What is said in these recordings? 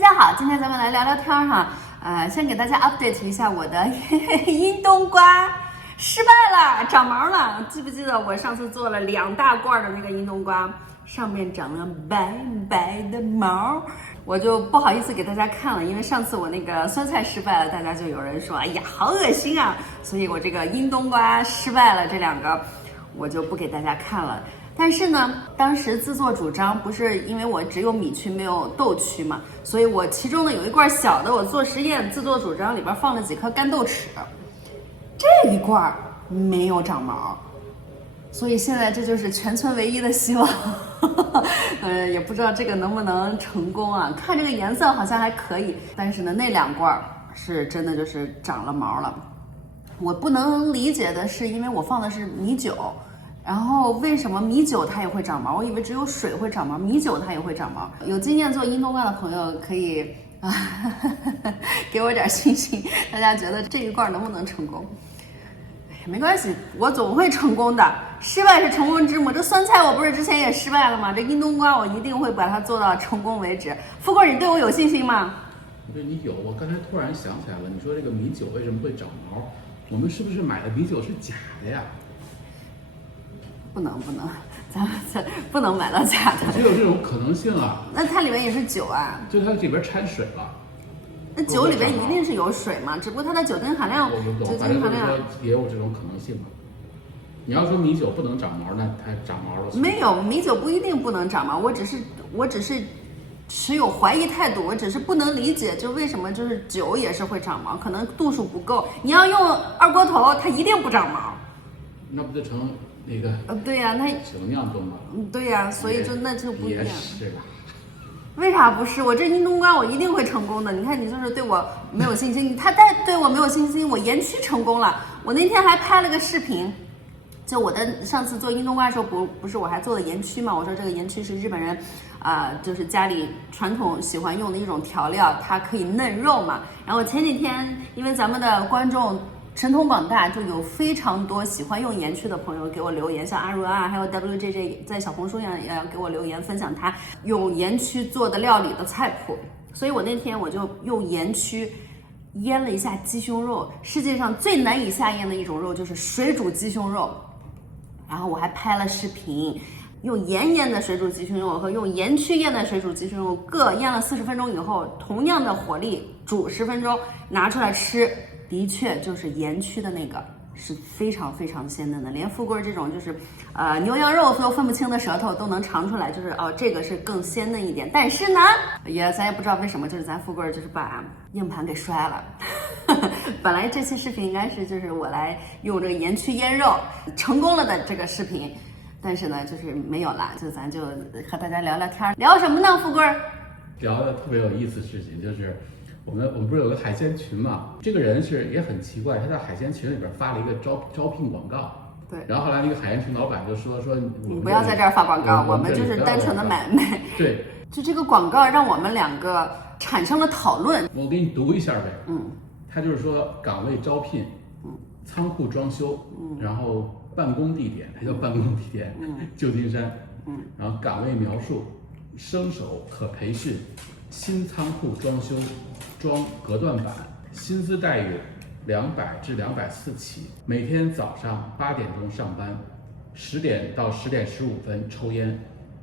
家好，今天咱们来聊聊天哈。先给大家 update 一下我的阴冬瓜失败了，长毛了。记不记得我上次做了2大罐的那个阴冬瓜，上面长了白白的毛，我就不好意思给大家看了，因为上次我那个酸菜失败了，大家就有人说，哎呀，好恶心啊，所以我这个阴冬瓜失败了，这2个我就不给大家看了。但是呢，当时自作主张不是因为我只有米曲没有豆曲嘛，所以我其中的有一罐小的，我做实验自作主张里边放了几颗干豆豉，这一罐没有长毛，所以现在这就是全村唯一的希望。也不知道这个能不能成功啊？看这个颜色好像还可以，但是呢，那2罐是真的就是长了毛了。我不能理解的是，因为我放的是米酒。然后为什么米酒它也会长毛？我以为只有水会长毛，米酒它也会长毛。有经验做阴冬瓜的朋友可以给我点信心，大家觉得这一罐能不能成功？没关系，我总会成功的。失败是成功之母。这酸菜我不是之前也失败了吗？这阴冬瓜我一定会把它做到成功为止。富贵，你对我有信心吗？对你有，我刚才突然想起来了，你说这个米酒为什么会长毛？我们是不是买的米酒是假的呀？不能，咱不能买到假的。只有这种可能性啊。那它里面也是酒啊。就它里边掺水了。那酒里边一定是有水嘛？只不过它的酒精含量，酒精含量也有这种可能性嘛。你要说米酒不能长毛，那它长毛了。没有，米酒不一定不能长毛。我只是持有怀疑态度，我只是不能理解，就为什么就是酒也是会长毛，可能度数不够。你要用二锅头，它一定不长毛。那不就成那个？对呀，那酒酿炖了。对呀，所以那就不一样。也是啦。为啥不是？我这阴冬瓜我一定会成功的。你看，你就是对我没有信心，他对我没有信心，我延期成功了。我那天还拍了个视频，就我的上次做阴冬瓜的时候，不是我还做了盐曲嘛？我说这个盐曲是日本人，就是家里传统喜欢用的一种调料，它可以嫩肉嘛。然后前几天，因为咱们的观众神通广大，就有非常多喜欢用盐曲的朋友给我留言，像阿如啊，还有 WJJ 在小红书上也要给我留言分享他用盐曲做的料理的菜谱。所以我那天我就用盐曲腌了一下鸡胸肉，世界上最难以下咽的一种肉就是水煮鸡胸肉。然后我还拍了视频，用盐腌的水煮鸡胸肉和用盐曲腌的水煮鸡胸肉各腌了40分钟以后，同样的火力煮10分钟，拿出来吃。的确，就是盐曲的那个是非常非常鲜嫩的，连富贵这种就是牛羊肉都分不清的舌头都能尝出来，就是这个是更鲜嫩一点。但是呢，咱也不知道为什么，就是咱富贵就是把硬盘给摔了。本来这期视频应该是就是我来用这个盐曲腌肉成功了的这个视频，但是呢就是没有了，就咱就和大家聊聊天，聊什么呢？富贵聊的特别有意思的事情就是。我们不是有个海鲜群嘛？这个人也很奇怪，他在海鲜群里边发了一个招聘广告。对。然后后来那个海鲜群老板就说你不要在这儿发广告，我们就是单纯的买卖。对。就这个广告让我们2个产生了讨论。我给你读一下呗。他就是说岗位招聘，仓库装修，然后办公地点，它叫办公地点，旧金山，然后岗位描述，生手可培训，新仓库装修。装隔断板，薪资待遇200至240起，每天早上8点钟上班，10点到10点15分抽烟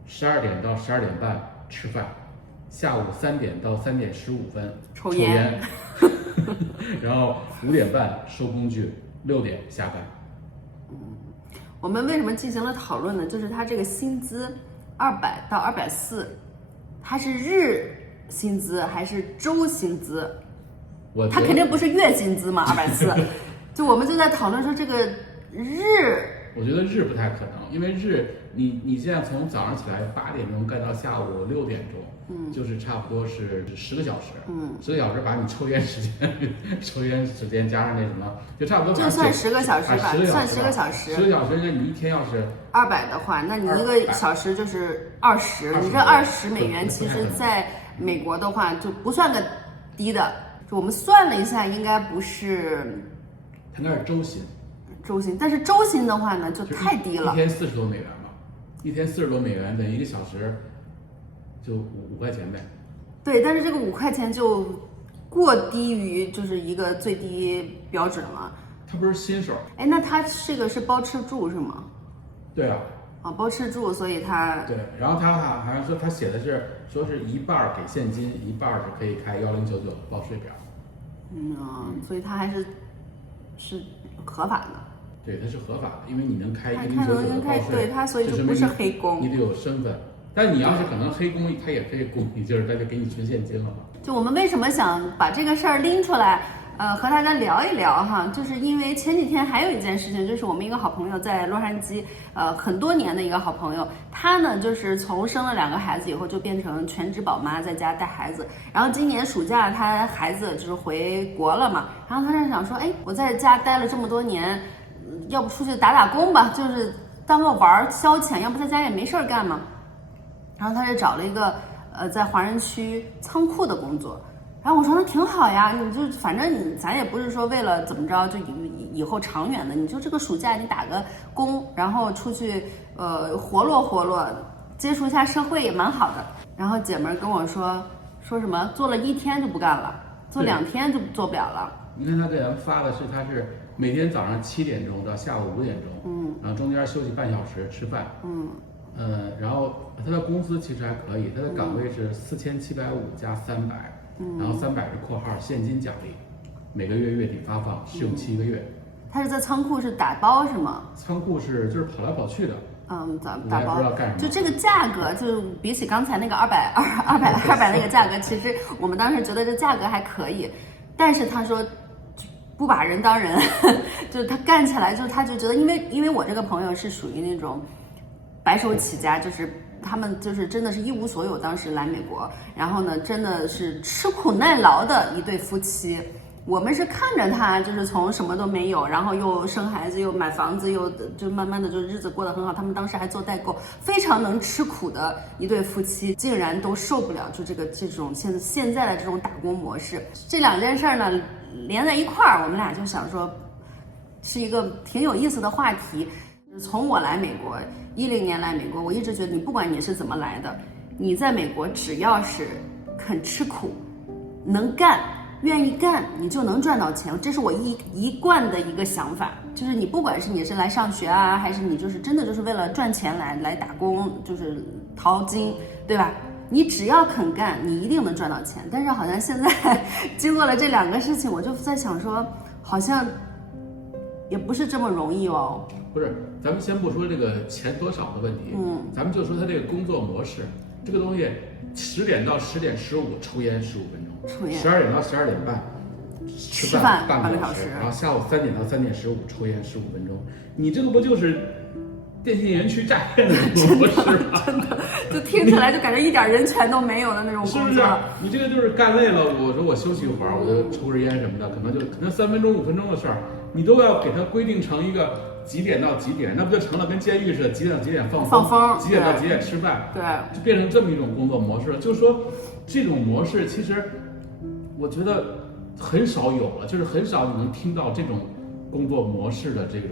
，12点到12点半吃饭，下午3点到3点15分抽烟，然后5点半收工具，6点下班。我们为什么进行了讨论呢？就是他这个薪资200到240，它是日薪资还是周薪资？他肯定不是月薪资嘛，240。就我们就在讨论说这个日，我觉得日不太可能，因为日你现在从早上起来8点钟干到下午6点钟，就是差不多是10个小时，10个小时把你抽烟时间加上那什么，就差不多就算10个小时吧，算10个小时。10个小时，那你一天要是200的话，那你1个小时就是20，你这20美元，其实在美国的话就不算个低的，就我们算了一下，应该不是，它应该是周薪。周薪，但是周薪的话呢，就太低了。一天40多美元嘛，一天40多美元等于1个小时就5块钱呗。对，但是这个5块钱就过低于就是一个最低标准了。他不是新手。哎，那他这个是包吃住是吗？对啊。包吃住，所以他对，然后他好像说他写的是说是一半给现金，一半是可以开1099的报税表。所以他还是合法的。对，它是合法的，因为你能开1099的报税，对他所以就不是黑工，你得有身份。但你要是可能黑工，他也可以雇你，就是他就给你存现金了嘛。就我们为什么想把这个事儿拎出来？和大家聊一聊哈，就是因为前几天还有一件事情，就是我们一个好朋友在洛杉矶，很多年的一个好朋友，他呢就是从生了2个孩子以后就变成全职宝妈，在家带孩子。然后今年暑假他孩子就是回国了嘛，然后他就想说，哎，我在家待了这么多年，要不出去打打工吧，就是当个玩消遣，要不在家也没事儿干嘛。然后他就找了一个在华人区仓库的工作。然后我说那挺好呀，你就反正咱也不是说为了怎么着，就以后长远的，你就这个暑假你打个工，然后出去活络活络，接触一下社会也蛮好的。然后姐们儿跟我说什么做了1天就不干了，做2天就做不了了。你看他给咱们发的是他是每天早上7点钟到下午5点钟，然后中间休息半小时吃饭，然后他的工资其实还可以，他的岗位是4750加300。然后300是括号现金奖励，每个月月底发放，试用期1个月。他是在仓库是打包是吗？仓库是就是跑来跑去的。打包不知道干什么。就这个价格，就比起刚才那个200那个价格，其实我们当时觉得这价格还可以，但是他说不把人当人，就是他干起来，就是他就觉得，因为我这个朋友是属于那种白手起家，就是他们就是真的是一无所有，当时来美国，然后呢，真的是吃苦耐劳的一对夫妻。我们是看着他就是从什么都没有，然后又生孩子，又买房子，又就慢慢的就日子过得很好。他们当时还做代购，非常能吃苦的一对夫妻，竟然都受不了就这种现在的这种打工模式。这2件事呢连在一块儿，我们俩就想说是一个挺有意思的话题。从我来美国10年来美国，我一直觉得你不管你是怎么来的，你在美国只要是肯吃苦，能干，愿意干，你就能赚到钱。这是我一贯的一个想法，就是你不管是你是来上学啊，还是你就是真的就是为了赚钱来打工，就是淘金，对吧？你只要肯干，你一定能赚到钱。但是好像现在经过了这2个事情，我就在想说，好像也不是这么容易哦。不是，咱们先不说这个钱多少的问题，咱们就说他这个工作模式，这个东西10点到10点15抽烟15分钟，12点到12点半吃饭半个小时，然后下午3点到3点15抽烟15分钟，你这个不就是电信园区诈骗的那种模式吗？真的，就听起来就感觉一点人权都没有的那种工作。是不是？你这个就是干累了，我说我休息一会儿，我就抽根烟什么的，可能3分钟5分钟的事儿，你都要给它规定成一个几点到几点，那不就成了跟监狱似的，几点到几点放风，几点到几点吃饭，对，就变成这么一种工作模式了。就是说，这种模式其实我觉得很少有了，就是很少你能听到这种工作模式的这种。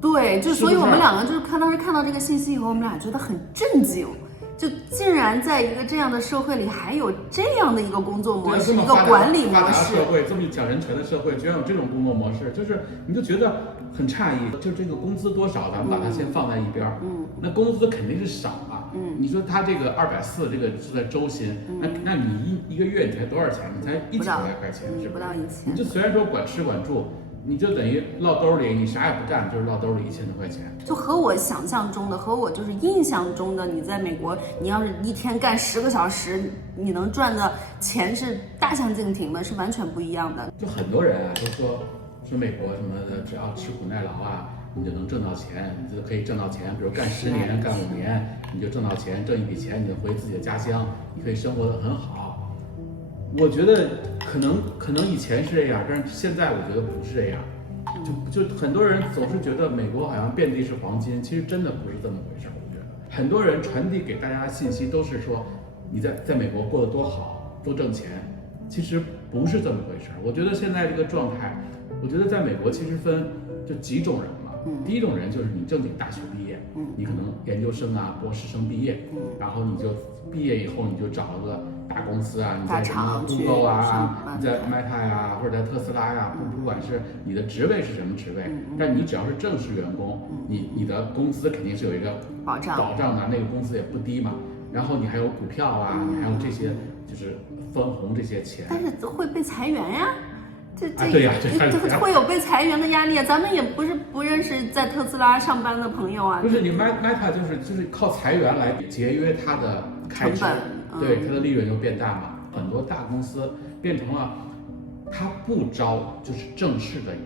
对，就所以我们2个就是当时看到这个信息以后，我们俩觉得很震惊。就竟然在一个这样的社会里，还有这样的一个工作模式，一个管理模式。社会这么讲人权的社会，居然有这种工作模式，就是你就觉得很诧异。就这个工资多少，咱们把它先放在一边儿。那工资肯定是少啊。你说他这个240，这个是在周薪，那你一个月你才多少钱？你才1000来块钱，是不到1000。你就虽然说管吃管住，你就等于落兜里，你啥也不干，就是落兜里1000多块钱。就和我想象中的，和我就是印象中的，你在美国，你要是一天干10个小时，你能赚的钱是大相径庭的，是完全不一样的。就很多人啊都说美国什么的，只要吃苦耐劳啊，你就能挣到钱，你就可以挣到钱。比如干10年、干5年，你就挣到钱，挣一笔钱，你就回自己的家乡，你可以生活得很好。我觉得可能以前是这样，但是现在我觉得不是这样。就很多人总是觉得美国好像遍地是黄金，其实真的不是这么回事。我觉得很多人传递给大家的信息都是说你在美国过得多好，多挣钱，其实不是这么回事。我觉得现在这个状态，我觉得在美国其实分就几种人嘛。第一种人就是你正经大学毕业，你可能研究生啊、博士生毕业，然后你就毕业以后你就找了个大公司啊，你在什么大厂去 Google 上啊，班你在 Meta 呀，或者在特斯拉呀，不管是你的职位是什么职位，但你只要是正式员工，你的工资肯定是有一个保障的，那个工资也不低嘛。然后你还有股票啊，你还有这些就是分红这些钱。但是会被裁员呀。对呀，这会有被裁员的压力。咱们也不认识在特斯拉上班的朋友啊。不是你 Meta 就是靠裁员来节约它的开支，对它的利润就变大嘛。很多大公司变成了，它不招就是正式的员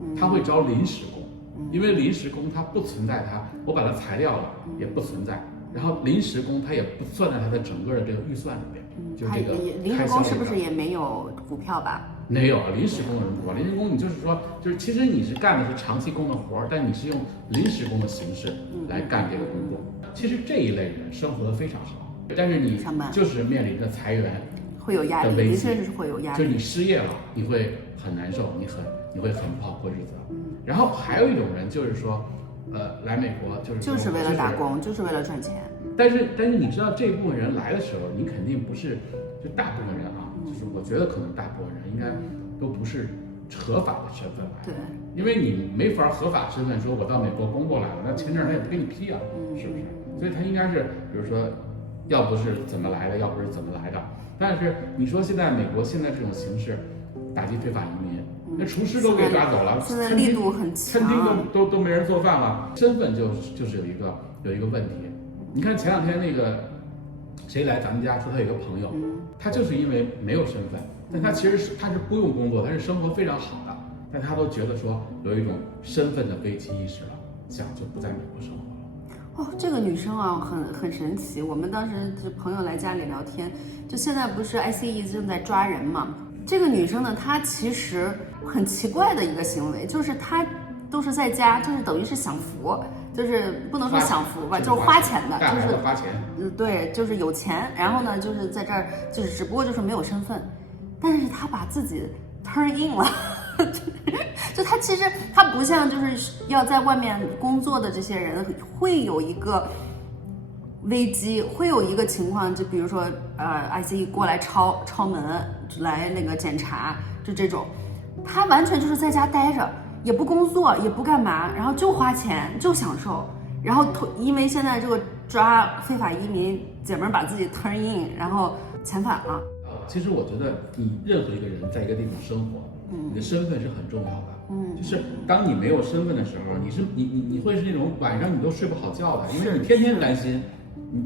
工，它会招临时工，因为临时工它不存在我把它裁掉了也不存在，然后临时工它也不算在它的整个的这个预算里面，就是这个临时工是不是也没有股票吧？没有，临时工有什么股票？临时工你就是说，就是其实你是干的是长期工的活儿，但你是用临时工的形式来干这个工作。其实这一类人生活的非常好，但是你就是面临着裁员会有压力，的确是会有压力。就是你失业了，你会很难受，你会很不好过日子。然后还有一种人就是说，来美国就是为了打工，就是为了赚钱。但是你知道这部分人来的时候，你肯定不是就大部分人啊，就是我觉得可能大部分人应该都不是合法的身份来。对，因为你没法合法身份说我到美国工作来了，那签证他也不给你批啊，是不是？所以他应该是比如说，要不是怎么来的，要不是怎么来的。但是你说现在美国现在这种形式，打击非法移民，那厨师都给抓走了，现在力度很强，餐厅都没人做饭了，身份就是有一个问题。你看前两天那个谁来咱们家说他有一个朋友，他就是因为没有身份，但他其实他是不用工作，他是生活非常好的，但他都觉得说有一种身份的危机意识了，想就不在美国生活了。哦，这个女生啊，很神奇。我们当时就朋友来家里聊天，就现在不是 ICE 正在抓人嘛？这个女生呢，她其实很奇怪的一个行为，就是她都是在家，就是等于是享福，就是不能说享福吧，就是花钱的，就是花钱。对，就是有钱，然后呢，就是在这儿，就是只不过就是没有身份，但是她把自己 turn in 了。就他其实他不像就是要在外面工作的这些人会有一个危机，会有一个情况，就比如说ICE 过来敲门来那个检查，就这种，他完全就是在家待着，也不工作也不干嘛，然后就花钱就享受，然后因为现在这个抓非法移民，姐们把自己 turn in， 然后遣返了。其实我觉得你任何一个人在一个地方生活，你的身份是很重要的。就是当你没有身份的时候，你会是那种晚上你都睡不好觉的，因为你天天担心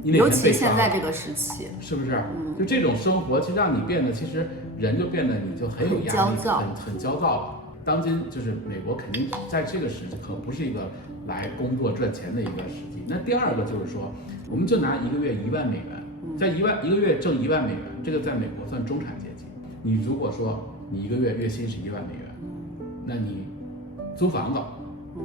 你哪天被抓。尤其现在这个时期，是不是？就这种生活，其实让你变得，其实人就变得你就很有压力，很焦躁了。当今就是美国肯定在这个时期可能不是一个来工作赚钱的一个时机。那第二个就是说，我们就拿一个月1万美元，在一个月挣1万美元，这个在美国算中产阶级。你如果说你一个月月薪是1万美元，那你租房子，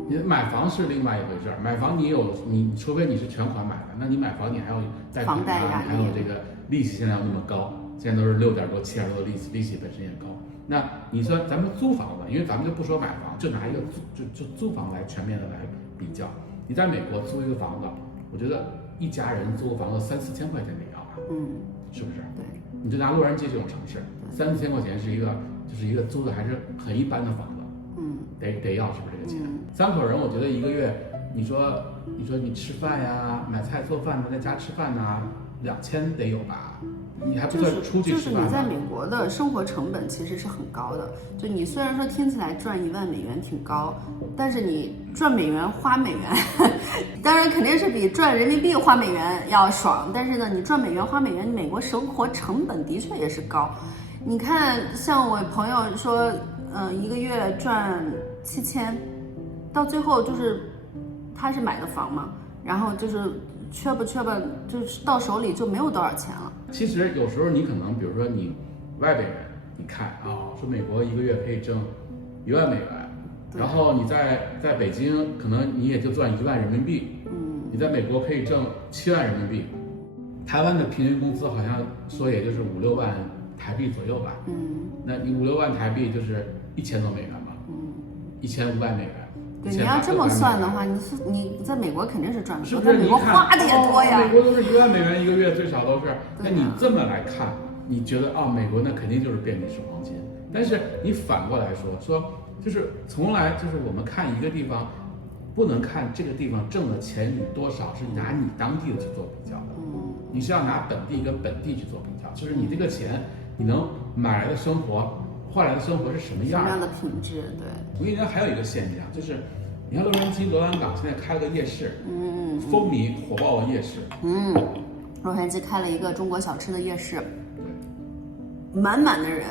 你买房是另外一回事儿。买房你除非你是全款买的，那你买房你还要贷款啊，还有这个利息现在要那么高，现在都是6点多、7点多的利息，利息本身也高。那你说咱们租房子，因为咱们就不说买房，就拿一个租房来全面的来比较。你在美国租一个房子，我觉得一家人租个房子3、4千块钱得要吧？是不是？对。你就拿洛杉矶这种城市，3、4千块钱是一个租的还是很一般的房子。得要是不是这个钱？3口人，我觉得一个月，你说你吃饭呀，买菜做饭的，在家吃饭呐，2000得有吧？你还不算出去吃饭。就是你在美国的生活成本其实是很高的。就你虽然说听起来赚1万美元挺高，但是你赚美元花美元，当然肯定是比赚人民币花美元要爽。但是呢，你赚美元花美元，美国生活成本的确也是高。你看，像我朋友说。一个月赚7000，到最后就是他是买的房嘛，然后就是缺吧，就是到手里就没有多少钱了。其实有时候你可能，比如说你外边人，你看啊，说美国一个月可以挣1万美元，然后你在北京可能你也就赚1万人民币，你在美国可以挣7万人民币，台湾的平均工资好像说也就是5、6万台币左右吧，那你5、6万台币就是1000多美元嘛，1500美元。对，你要这么算的话，你在美国肯定是赚的多，在美国花的也多呀。美国都是1万美元一个月，最少都是。那你这么来看，你觉得美国那肯定就是遍地是黄金。但是你反过来说就是从来就是我们看一个地方，不能看这个地方挣的钱与多少，是拿你当地的去做比较的。你是要拿本地跟本地去做比较，就是你这个钱你能买来的生活，换来的生活是什么样的品质？对。我跟你讲，还有一个现象就是，你看洛杉矶罗兰港现在开了个夜市，风靡火爆的夜市，洛杉矶开了一个中国小吃的夜市，满满的人。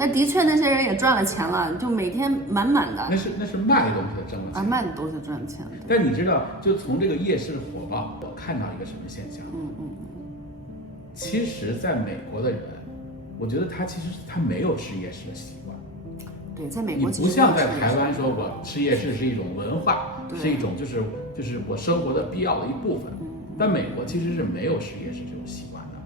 那的确，那些人也赚了钱了，就每天满满的。那是卖的东西挣了钱，卖的东西赚钱。但你知道，就从这个夜市火爆，我看到一个什么现象？其实在美国的人，我觉得他其实他没有吃夜市的习惯。对，在美国你不像在台湾说，我吃夜市是一种文化，是一种就是我生活的必要的一部分。但美国其实是没有吃夜市这种习惯的。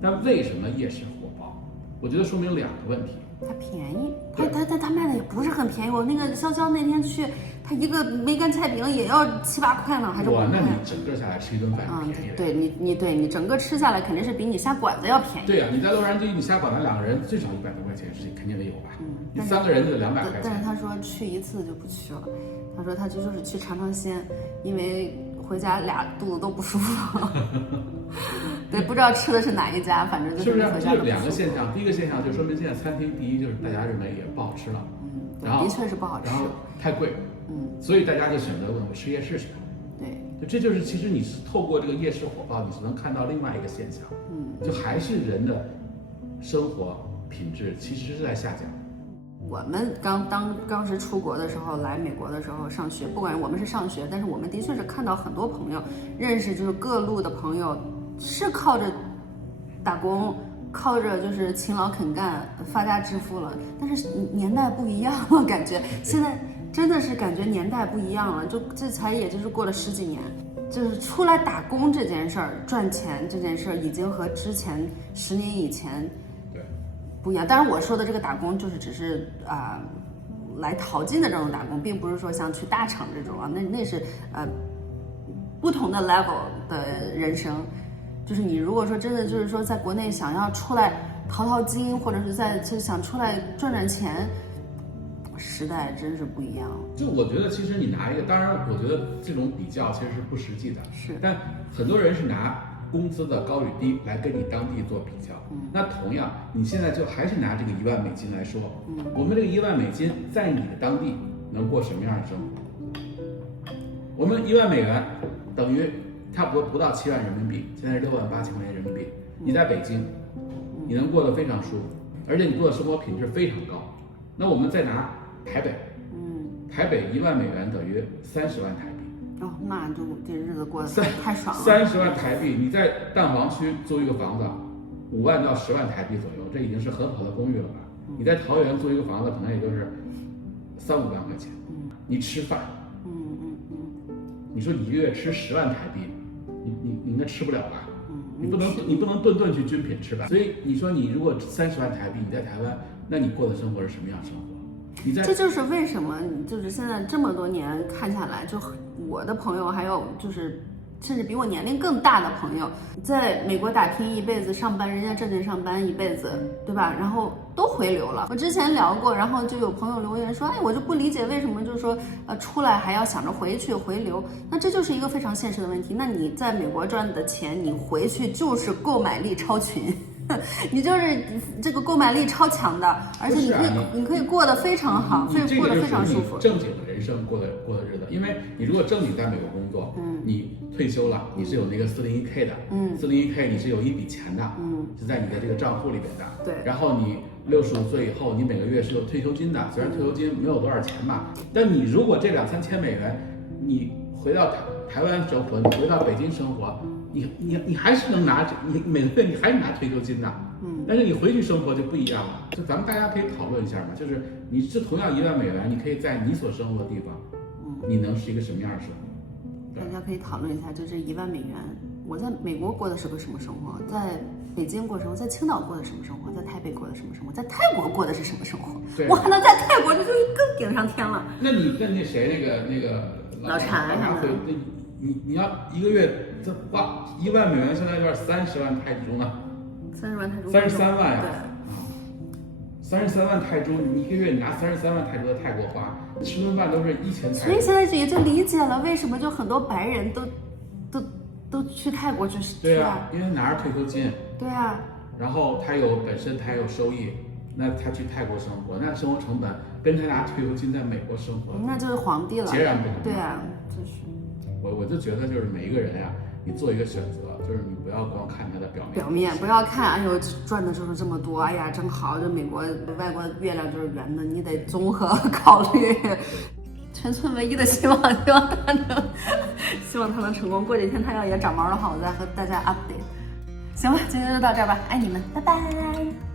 但为什么夜市火爆？我觉得说明2个问题。它便宜，它卖的也不是很便宜。我那个潇潇那天去，他一个梅干菜饼也要7、8块呢，还是5块。那你整个下来吃一顿饭是便宜的。对你整个吃下来肯定是比你下馆子要便宜。对呀，你在洛杉矶你下馆子2个人最少100多块钱是肯定得有吧？你3个人就得200块钱。但是他说去一次就不去了，他说他就是去尝尝鲜，因为回家俩肚子都不舒服。对，不知道吃的是哪一家，反正就是回家都不舒服。这2个现象，第一个现象就说明现在餐厅，第一就是大家认为也不好吃了，然后的确是不好吃，然后太贵，所以大家就选择我吃夜市去。对，这就是其实你是透过这个夜市火爆，你是能看到另外一个现象，就还是人的生活品质其实是在下降。我们当时出国的时候，来美国的时候上学，不管我们是上学，但是我们的确是看到很多朋友认识，就是各路的朋友是靠着打工，靠着就是勤劳肯干发家致富了。但是年代不一样了，感觉现在真的是感觉年代不一样了，就这才也就是过了10几年，就是出来打工这件事儿，赚钱这件事儿已经和之前10年以前不一样。当然我说的这个打工就是只是来淘金的这种打工，并不是说像去大厂这种那是不同的 level 的人生。就是你如果说真的就是说在国内想要出来淘金，或者是就想出来赚钱，时代真是不一样。就我觉得其实你拿一个，当然我觉得这种比较其实是不实际的，但很多人是拿工资的高与低来跟你当地做比较。那同样你现在就还是拿这个1万美金来说，我们这个1万美金在你的当地能过什么样的生活？我们1万美元等于差不多不到7万人民币，现在是6万8千块钱人民币。你在北京，你能过得非常舒服，而且你过的生活品质非常高。那我们再拿台北，台北1万美元等于30万台币。那就这日子过得太爽了。30万台币，你在蛋黄区租一个房子，5万到10万台币左右，这已经是很好的公寓了吧？你在桃园租一个房子，可能也就是3、5万块钱。你吃饭，你说你一个月吃10万台币，你应该吃不了吧？你不能顿顿去军品吃吧？所以你说你如果30万台币，你在台湾，那你过的生活是什么样生活？这就是为什么就是现在这么多年看下来，就我的朋友还有就是甚至比我年龄更大的朋友，在美国打拼一辈子，上班人家证券上班一辈子，对吧？然后都回流了。我之前聊过，然后就有朋友留言说，我就不理解为什么就是说出来还要想着回去回流。那这就是一个非常现实的问题。那你在美国赚的钱，你回去就是购买力超群。你就是这个购买力超强的，而且你可以过得非常好，过得非常舒服。正经的人生过的日子，因为你如果正经在美国工作，你退休了，你是有那个401k 的，401k 你是有一笔钱的，是在你的这个账户里边的。对。然后你65岁以后，你每个月是有退休金的，虽然退休金没有多少钱吧，但你如果这2、3千美元，你回到台湾生活，你回到北京生活。你还是能拿你每个月你还是拿退休金的，但是你回去生活就不一样了。就咱们大家可以讨论一下嘛，就是你是同样1万美元，你可以在你所生活的地方，你能是一个什么样的生活？大家可以讨论一下，就这1万美元我在美国过的是个什么生活，在北京过什么，在青岛过的什么生活，在台北过的什么生活，在泰国过的是什么生活？我还能在泰国，这就更顶上天了。那你跟那谁那个老禅他会，你要一个月这花1万美元，相当于30万泰铢呢？30万泰铢，33万呀。对，33万泰铢，你一个月你拿33万泰铢在泰国花，吃顿饭都是1000泰铢。所以现在也就理解了为什么就很多白人都去泰国去。对啊，因为拿着退休金。对啊。然后本身他有收益，那他去泰国生活，那生活成本跟他拿退休金在美国生活，那就是皇帝了，截然不同。对啊，就是。我就觉得就是每一个人呀，你做一个选择，就是你不要光看他的表面，不要看，哎呦赚的就是这么多，哎呀真好，这美国外国月亮就是圆的，你得综合考虑。全村唯一的希望希望他能成功。过几天他要也长毛的话，我再和大家 update。行吧，今天就到这儿吧，爱你们，拜拜。